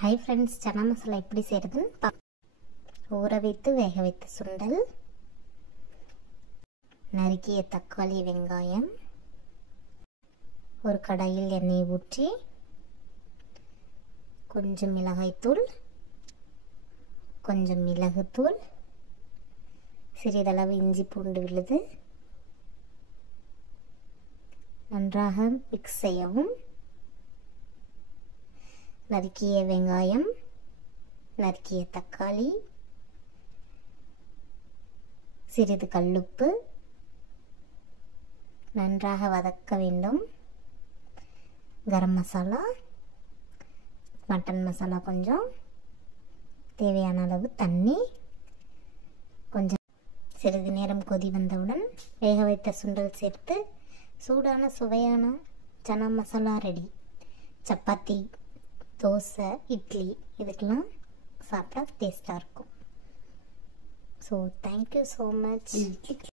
Hi friends, chana masala எப்படி செய்யறதுன்னு ஊற வைத்து வேக வைத்த சுண்டல், நறுக்கிய தக்காளி, வெங்காயம், ஒரு கடாயில் எண்ணெய் ஊற்றி கொஞ்சம் மிளகாய்த்தூள், கொஞ்சம் மிளகுத்தூள், சிறிதளவு இஞ்சி பூண்டு விழுது நன்றாக மிக்ஸ் செய்யவும். நறுக்கிய வெங்காயம், நறுக்கிய தக்காளி, சிறிது கல்லுப்பு நன்றாக வதக்க வேண்டும். கரம் மசாலா, மட்டன் மசாலா கொஞ்சம், தேவையான அளவு தண்ணி கொஞ்சம். சிறிது நேரம் கொதி வந்தவுடன் வேக வைத்த சுண்டல் சேர்த்து சூடான சுவையான சனா மசாலா ரெடி. சப்பாத்தி, தோசை, இட்லி இதுக்கெல்லாம் சாப்பிட்டா டேஸ்ட்டாக இருக்கும். So thank you so much.